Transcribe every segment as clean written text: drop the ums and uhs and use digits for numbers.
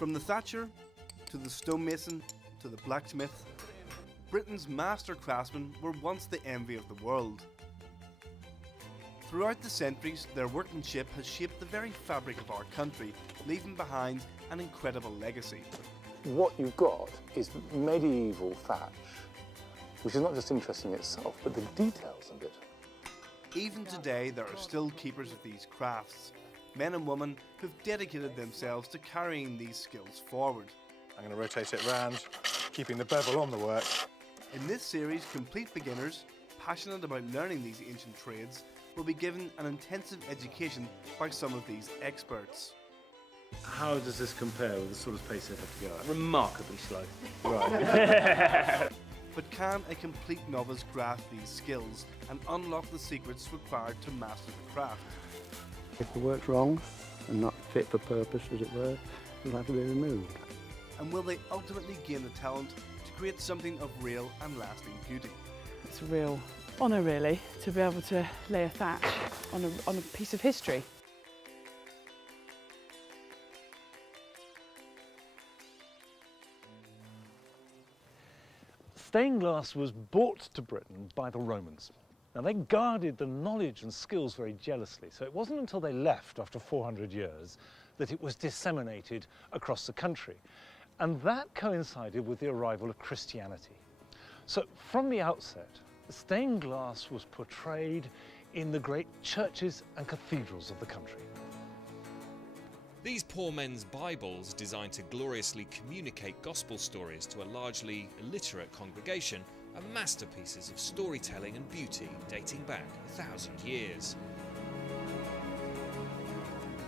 From the thatcher, to the stonemason, to the blacksmith, Britain's master craftsmen were once the envy of the world. Throughout the centuries, their workmanship has shaped the very fabric of our country, leaving behind an incredible legacy. What you've got is medieval thatch, which is not just interesting in itself, but the details of it. Even today, there are still keepers of these crafts, men and women who've dedicated themselves to carrying these skills forward. I'm going to rotate it round, keeping the bevel on the work. In this series, complete beginners, passionate about learning these ancient trades, will be given an intensive education by some of these experts. How does this compare with the sort of pace they have to go at? Remarkably slow. Right. But can a complete novice grasp these skills and unlock the secrets required to master the craft? If the work's wrong and not fit for purpose, as it were, it'll have to be removed. And will they ultimately gain the talent to create something of real and lasting beauty? It's a real honour, really, to be able to lay a thatch on a piece of history. Stained glass was brought to Britain by the Romans. Now, they guarded the knowledge and skills very jealously, so it wasn't until they left after 400 years that it was disseminated across the country. And that coincided with the arrival of Christianity. So from the outset, stained glass was portrayed in the great churches and cathedrals of the country. These poor men's Bibles, designed to gloriously communicate gospel stories to a largely illiterate congregation, are masterpieces of storytelling and beauty dating back 1,000 years.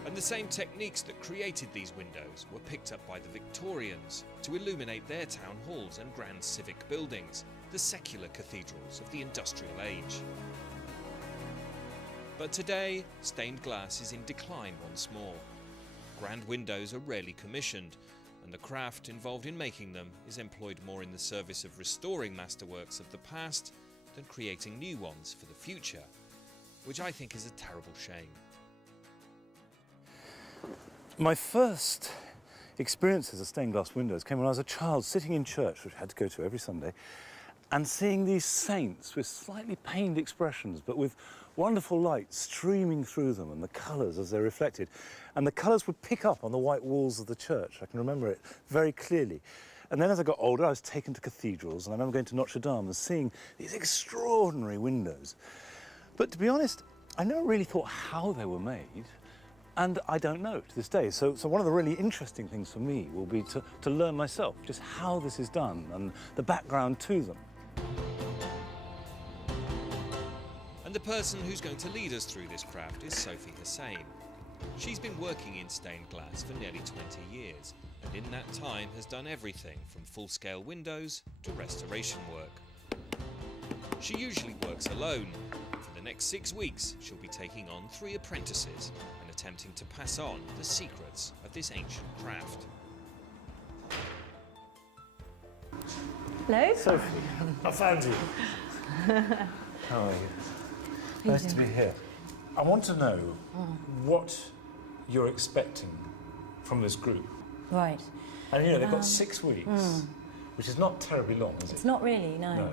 And the same techniques that created these windows were picked up by the Victorians to illuminate their town halls and grand civic buildings, the secular cathedrals of the industrial age. But today, stained glass is in decline once more. Grand windows are rarely commissioned, and the craft involved in making them is employed more in the service of restoring masterworks of the past than creating new ones for the future, which I think is a terrible shame. My first experiences of stained glass windows came when I was a child sitting in church, which I had to go to every Sunday, and seeing these saints with slightly pained expressions, but with wonderful light streaming through them and the colours as they're reflected. And the colours would pick up on the white walls of the church. I can remember it very clearly. And then as I got older, I was taken to cathedrals, and I remember going to Notre Dame and seeing these extraordinary windows. But to be honest, I never really thought how they were made, and I don't know to this day. So one of the really interesting things for me will be to learn myself just how this is done and the background to them. And the person who's going to lead us through this craft is Sophie Hussain. She's been working in stained glass for nearly 20 years, and in that time has done everything from full-scale windows to restoration work. She usually works alone. For the next 6 weeks, she'll be taking on 3 apprentices and attempting to pass on the secrets of this ancient craft. Hello? Sophie, I found you. How are you? Nice to be here. I want to know what you're expecting from this group. Right. And you know, they've got 6 weeks, which is not terribly long, is it? It's not really, no.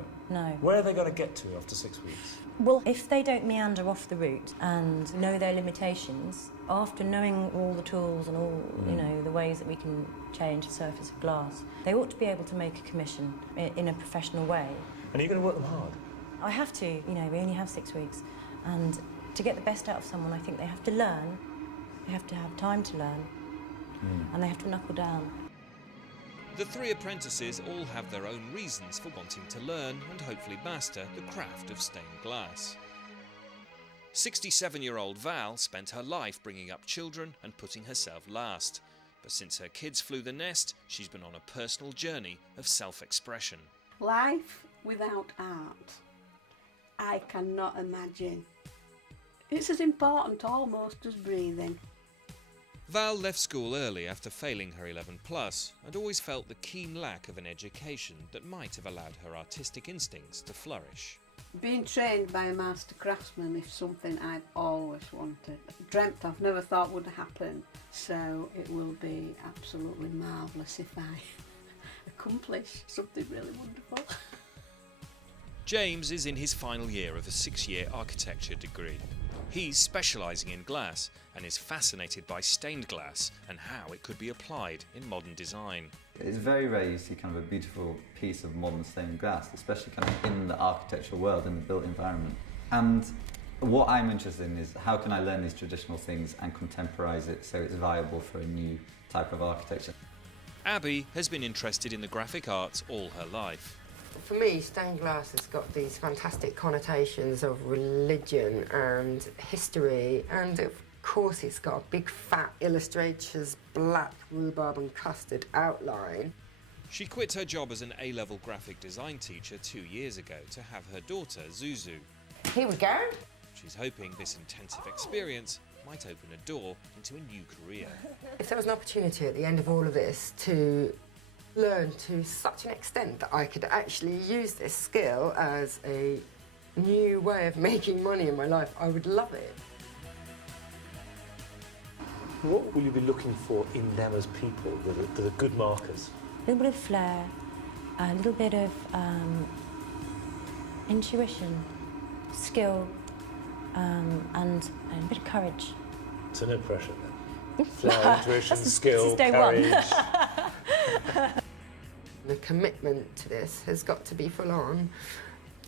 Where are they going to get to after 6 weeks? Well, if they don't meander off the route and know their limitations, after knowing all the tools and all, you know, the ways that we can change the surface of glass, they ought to be able to make a commission in a professional way. And are you going to work them hard? I have to, you know, we only have 6 weeks. And to get the best out of someone, I think they have to learn, they have to have time to learn, and they have to knuckle down. The 3 apprentices all have their own reasons for wanting to learn and hopefully master the craft of stained glass. 67-year-old Val spent her life bringing up children and putting herself last. But since her kids flew the nest, she's been on a personal journey of self-expression. Life without art, I cannot imagine. It's as important almost as breathing. Val left school early after failing her 11 plus and always felt the keen lack of an education that might have allowed her artistic instincts to flourish. Being trained by a master craftsman is something I've always wanted. Dreamt of, never thought would happen. So it will be absolutely marvellous if I accomplish something really wonderful. James is in his final year of a 6-year architecture degree. He's specialising in glass and is fascinated by stained glass and how it could be applied in modern design. It's very rare you see kind of a beautiful piece of modern stained glass, especially kind of in the architectural world, in the built environment. And what I'm interested in is how can I learn these traditional things and contemporise it so it's viable for a new type of architecture. Abby has been interested in the graphic arts all her life. For me, stained glass has got these fantastic connotations of religion and history, and of course it's got a big fat illustrator's black rhubarb and custard outline. She quit her job as an A-level graphic design teacher 2 years ago to have her daughter, Zuzu. Here we go. She's hoping this intensive experience might open a door into a new career. If there was an opportunity at the end of all of this to learn to such an extent that I could actually use this skill as a new way of making money in my life, I would love it. What will you be looking for in them as people that are good markers? A little bit of flair, a little bit of intuition, skill, and a bit of courage. So no pressure then? Flair, intuition, skill, day courage. The commitment to this has got to be full on,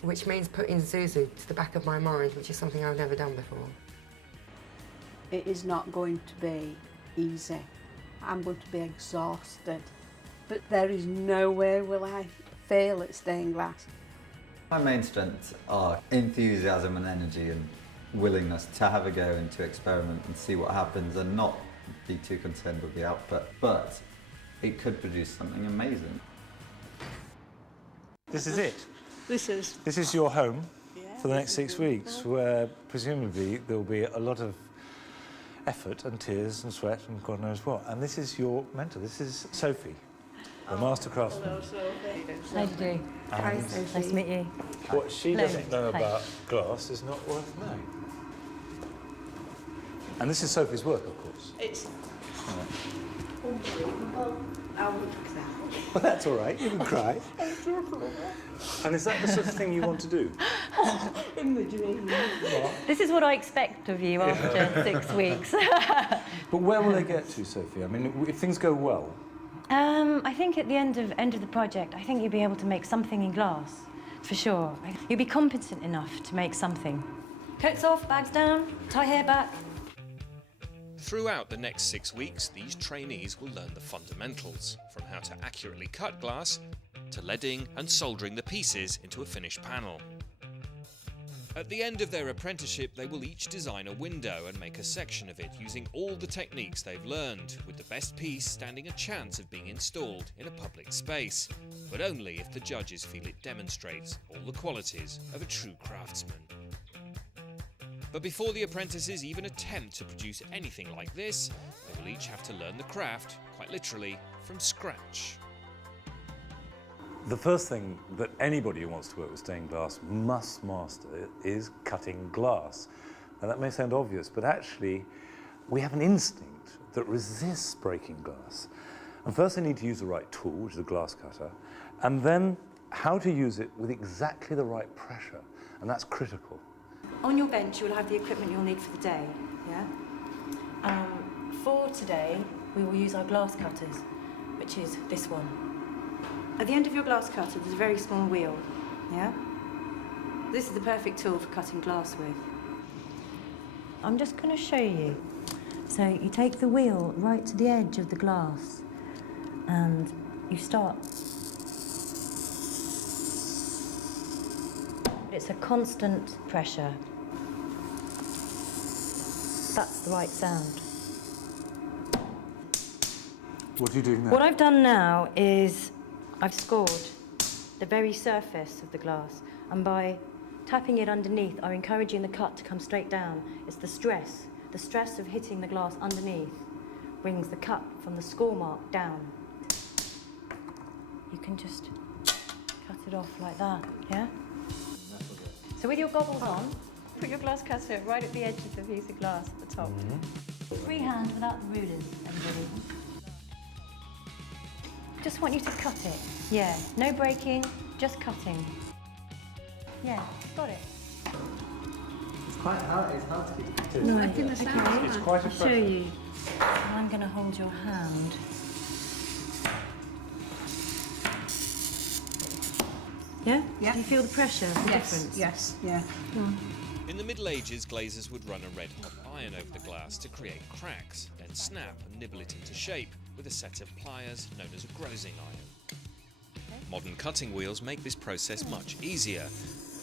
which means putting Zuzu to the back of my mind, which is something I've never done before. It is not going to be easy. I'm going to be exhausted. But there is no way will I fail at stained glass. My main strengths are enthusiasm and energy and willingness to have a go and to experiment and see what happens and not be too concerned with the output. But it could produce something amazing. This is it. This is your home for the next 6 weeks, where presumably there'll be a lot of effort and tears and sweat and God knows what. And this is your mentor. This is Sophie, the master craftsman. Hello, Sophie. How do you do? Hi, Sophie. Nice to meet you. What she doesn't know Hi. about glass is not worth knowing. And this is Sophie's work, of course. It's unbelievable. I would cry. Well, that's all right. You can cry. And is that the sort of thing you want to do? In the dream. This is what I expect of you after 6 weeks. But where will they get to, Sophie? I mean, if things go well. I think at the end of the project, I think you'll be able to make something in glass, for sure. You'll be competent enough to make something. Coats off, bags down, tie hair back. Throughout the next 6 weeks, these trainees will learn the fundamentals, from how to accurately cut glass, to leading and soldering the pieces into a finished panel. At the end of their apprenticeship, they will each design a window and make a section of it using all the techniques they've learned, with the best piece standing a chance of being installed in a public space, but only if the judges feel it demonstrates all the qualities of a true craftsman. But before the apprentices even attempt to produce anything like this, they will each have to learn the craft, quite literally, from scratch. The first thing that anybody who wants to work with stained glass must master is cutting glass. Now that may sound obvious, but actually we have an instinct that resists breaking glass. And first they need to use the right tool, which is a glass cutter, and then how to use it with exactly the right pressure, and that's critical. On your bench, you will have the equipment you'll need for the day, yeah? For today, we will use our glass cutters, which is this one. At the end of your glass cutter, there's a very small wheel, yeah? This is the perfect tool for cutting glass with. I'm just going to show you. So you take the wheel right to the edge of the glass, and you start. It's a constant pressure. That's the right sound. What are you doing now? What I've done now is I've scored the very surface of the glass, and by tapping it underneath, I'm encouraging the cut to come straight down. It's the stress of hitting the glass underneath brings the cut from the score mark down. You can just cut it off like that, yeah? So with your goggles on, put your glass cutter right at the edge of the piece of glass at the top. Freehand without the rulers, everybody. Just want you to cut it. Yeah, no breaking, just cutting. Yeah, got it. It's quite hard. It's hard to keep it. No, It's quite a I'll show you. I'm going to hold your hand. Yeah? Yeah. Do you feel the pressure, the difference? Yes, yeah. In the Middle Ages, glazers would run a red-hot iron over the glass to create cracks, then snap and nibble it into shape with a set of pliers known as a grozing iron. Modern cutting wheels make this process much easier.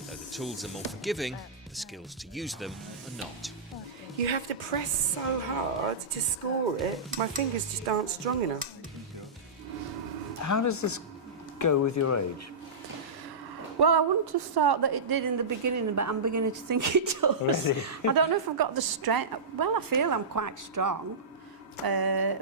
Though the tools are more forgiving, the skills to use them are not. You have to press so hard to score it. My fingers just aren't strong enough. How does this go with your age? Well, I wouldn't have thought that it did in the beginning, but I'm beginning to think it does. Really? I don't know if I've got the strength. Well, I feel I'm quite strong, but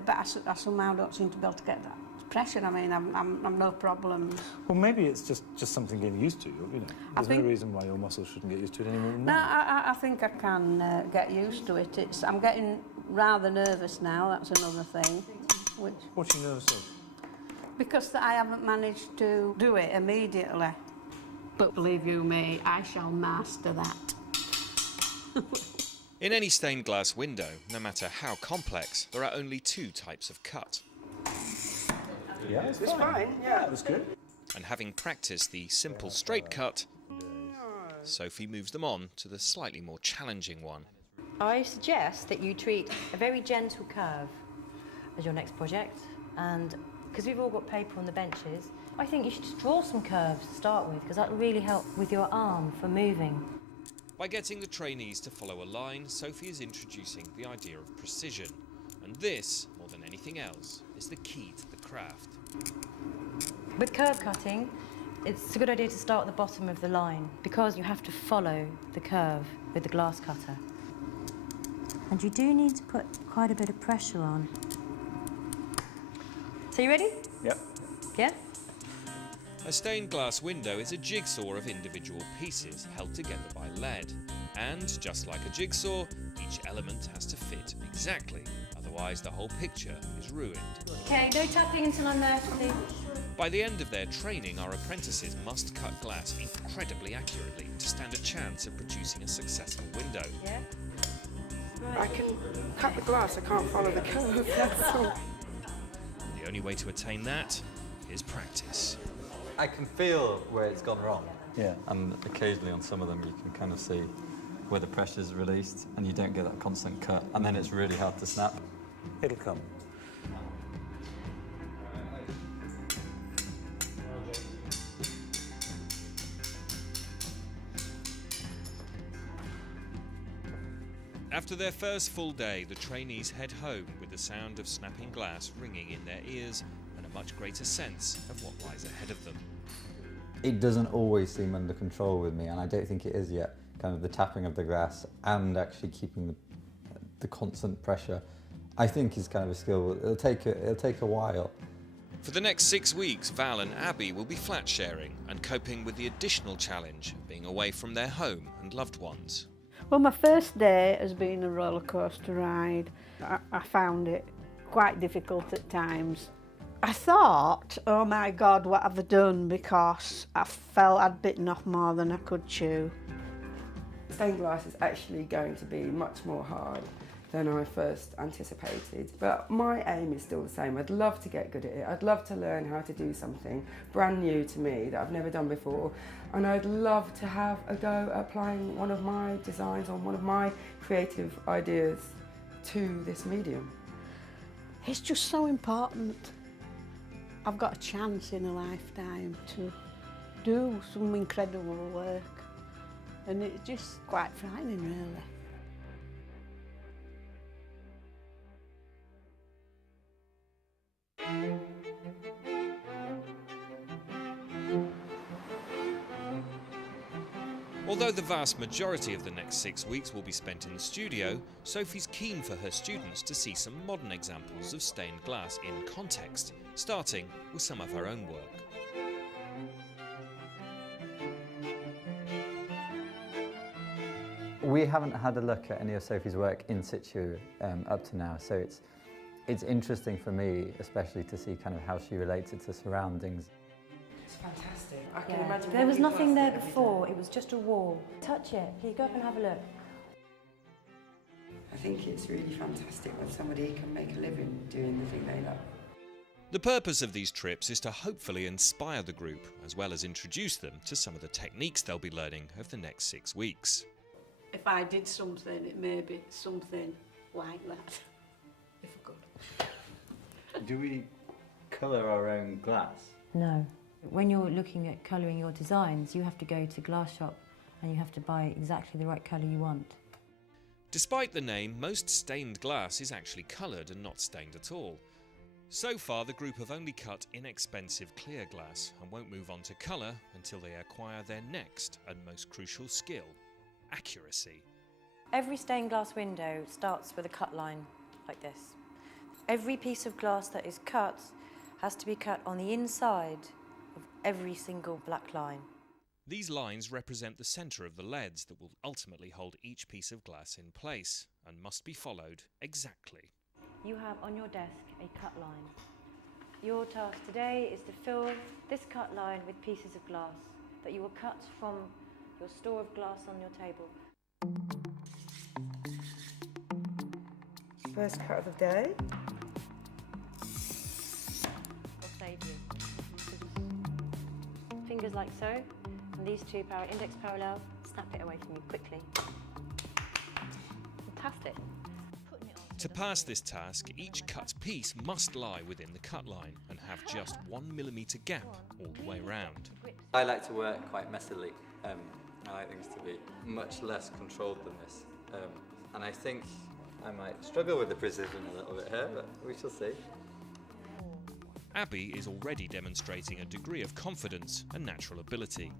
I somehow don't seem to be able to get that pressure. I mean, I'm no problem. Well, maybe it's just something getting used to. You know, there's no reason why your muscles shouldn't get used to it any more than No, that. I think I can get used to it. I'm getting rather nervous now. That's another thing. What are you nervous of? Because I haven't managed to do it immediately. But believe you me, I shall master that. In any stained glass window, no matter how complex, there are only two types of cut. Yeah, it's fine. Yeah, that was good. And having practiced the simple straight cut, Sophie moves them on to the slightly more challenging one. I suggest that you treat a very gentle curve as your next project, and because we've all got paper on the benches, I think you should just draw some curves to start with, because that will really help with your arm for moving. By getting the trainees to follow a line, Sophie is introducing the idea of precision. And this, more than anything else, is the key to the craft. With curve cutting, it's a good idea to start at the bottom of the line, because you have to follow the curve with the glass cutter. And you do need to put quite a bit of pressure on. So you ready? Yep. Yeah? A stained glass window is a jigsaw of individual pieces held together by lead. And just like a jigsaw, each element has to fit exactly, otherwise the whole picture is ruined. Okay, no tapping until I'm there, please. By the end of their training, our apprentices must cut glass incredibly accurately to stand a chance of producing a successful window. Yeah? I can cut the glass, I can't follow the curve, that's all. The only way to attain that is practice. I can feel where it's gone wrong. Yeah. And occasionally on some of them you can kind of see where the pressure's released and you don't get that constant cut, and then it's really hard to snap. It'll come. After their first full day, the trainees head home with the sound of snapping glass ringing in their ears and a much greater sense of what lies ahead of them. It doesn't always seem under control with me, and I don't think it is yet. Kind of the tapping of the glass and actually keeping the constant pressure, I think, is kind of a skill. It'll take a while. For the next 6 weeks, Val and Abby will be flat sharing and coping with the additional challenge of being away from their home and loved ones. Well, my first day has been a roller coaster ride. I found it quite difficult at times. I thought, oh my God, what have I done? Because I felt I'd bitten off more than I could chew. Stained glass is actually going to be much more hard than I first anticipated. But my aim is still the same. I'd love to get good at it. I'd love to learn how to do something brand new to me that I've never done before. And I'd love to have a go at applying one of my designs or one of my creative ideas to this medium. It's just so important. I've got a chance in a lifetime to do some incredible work. And it's just quite frightening, really. Although the vast majority of the next 6 weeks will be spent in the studio, Sophie's keen for her students to see some modern examples of stained glass in context, starting with some of her own work. we haven't had a look at any of Sophie's work in situ up to now, so it's interesting for me, especially to see kind of how she relates it to surroundings. It's fantastic. I can imagine. There was nothing there before, it was just a wall. Touch it, please go up and have a look. I think it's really fantastic when somebody can make a living doing the thing they love. The purpose of these trips is to hopefully inspire the group, as well as introduce them to some of the techniques they'll be learning over the next 6 weeks. If I did something, it may be something like that. If I could. Do we colour our own glass? No. When you're looking at colouring your designs, you have to go to glass shop and you have to buy exactly the right colour you want. Despite the name, most stained glass is actually coloured and not stained at all. So far, the group have only cut inexpensive clear glass and won't move on to colour until they acquire their next and most crucial skill: accuracy. Every stained glass window starts with a cut line, like this. Every piece of glass that is cut has to be cut on the inside of every single black line. These lines represent the centre of the leads that will ultimately hold each piece of glass in place and must be followed exactly. You have on your desk a cut line. Your task today is to fill this cut line with pieces of glass that you will cut from your store of glass on your table. First cut of the day. Will save you. Fingers like so, and these two index parallel, snap it away from you quickly. Fantastic. To pass this task, each cut piece must lie within the cut line and have just 1 millimetre gap all the way round. I like to work quite messily. I like things to be much less controlled than this. And I think I might struggle with the precision a little bit here, but we shall see. Abby is already demonstrating a degree of confidence and natural ability.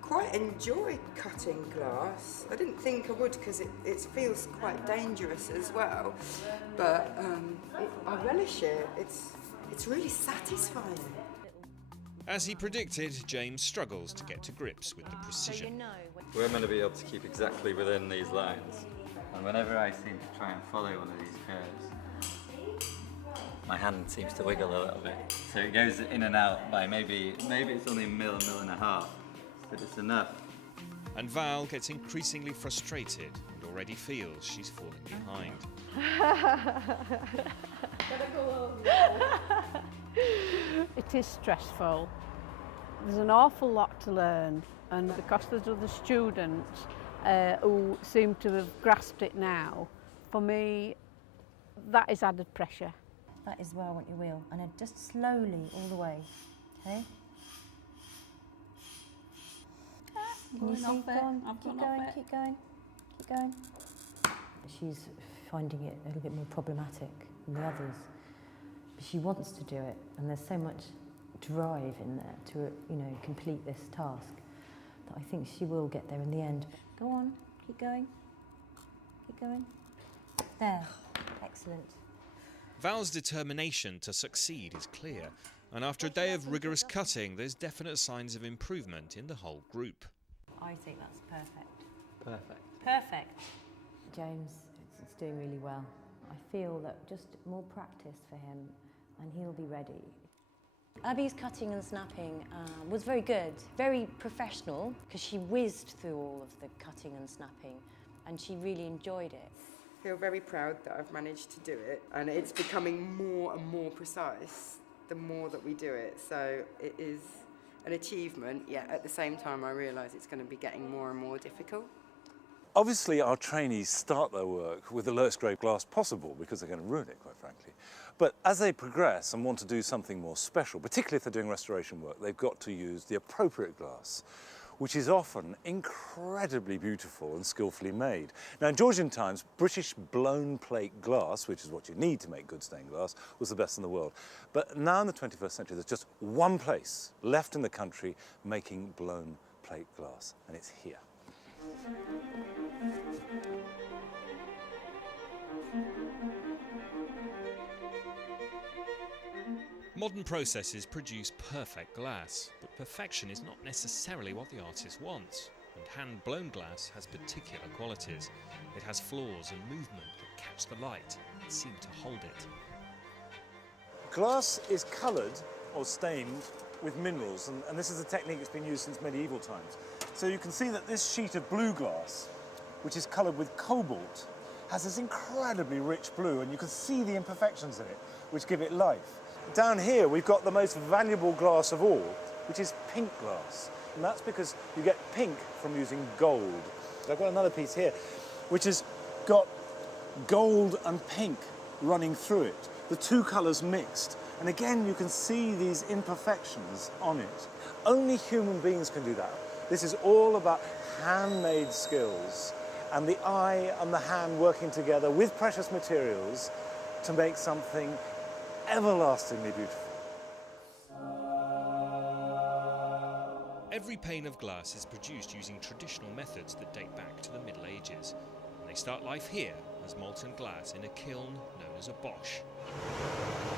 Quite enjoy cutting glass. I didn't think I would because it feels quite dangerous as well, but I relish it. It's really satisfying. As he predicted, James struggles to get to grips with the precision. We're meant to be able to keep exactly within these lines, and whenever I seem to try and follow one of these curves, my hand seems to wiggle a little bit. So it goes in and out by maybe it's only a mil and a half. But it's enough. And Val gets increasingly frustrated and already feels she's falling behind. It is stressful. There's an awful lot to learn, and because there's other students who seem to have grasped it now, for me, that is added pressure. That is where I want your wheel, and then just slowly all the way, okay? Can you see? Go on. Keep going, keep going, keep going. She's finding it a little bit more problematic than the others. But she wants to do it, and there's so much drive in there to, complete this task that I think she will get there in the end. Go on, keep going, keep going. There, excellent. Val's determination to succeed is clear, and after a day of rigorous cutting, there's definite signs of improvement in the whole group. I think that's perfect. Perfect. Perfect. James is doing really well. I feel that just more practice for him and he'll be ready. Abby's cutting and snapping was very good, very professional, because she whizzed through all of the cutting and snapping and she really enjoyed it. I feel very proud that I've managed to do it, and it's becoming more and more precise the more that we do it, so it is an achievement, yet at the same time I realise it's going to be getting more and more difficult. Obviously, our trainees start their work with the lowest grade glass possible because they're going to ruin it, quite frankly. But as they progress and want to do something more special, particularly if they're doing restoration work, they've got to use the appropriate glass, which is often incredibly beautiful and skillfully made. Now, in Georgian times, British blown plate glass, which is what you need to make good stained glass, was the best in the world. But now in the 21st century, there's just one place left in the country making blown plate glass, and it's here. Modern processes produce perfect glass, but perfection is not necessarily what the artist wants. and hand-blown glass has particular qualities. It has flaws and movement that catch the light and seem to hold it. Glass is coloured or stained with minerals, and this is a technique that's been used since medieval times. So you can see that this sheet of blue glass, which is coloured with cobalt, has this incredibly rich blue, and you can see the imperfections in it, which give it life. Down here, we've got the most valuable glass of all, which is pink glass. And that's because you get pink from using gold. I've got another piece here, which has got gold and pink running through it, the two colours mixed. And again, you can see these imperfections on it. Only human beings can do that. This is all about handmade skills and the eye and the hand working together with precious materials to make something everlastingly beautiful. Every pane of glass is produced using traditional methods that date back to the Middle Ages. And they start life here as molten glass in a kiln known as a bosch.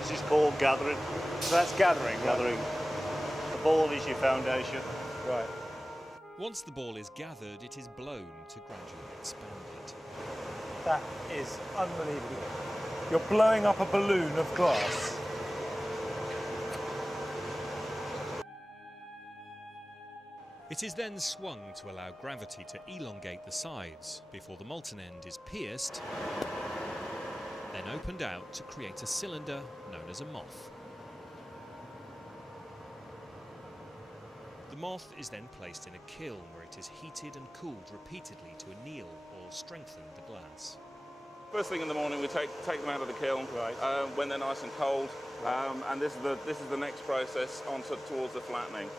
This is called gathering. So that's gathering, right? Gathering. The ball is your foundation. Right. Once the ball is gathered, it is blown to gradually expand it. That is unbelievable. You're blowing up a balloon of glass. It is then swung to allow gravity to elongate the sides before the molten end is pierced, then opened out to create a cylinder known as a moth. The moth is then placed in a kiln where it is heated and cooled repeatedly to anneal or strengthen the glass. First thing in the morning, we take them out of the kiln when they're nice and cold, and this is the next process towards the flattening.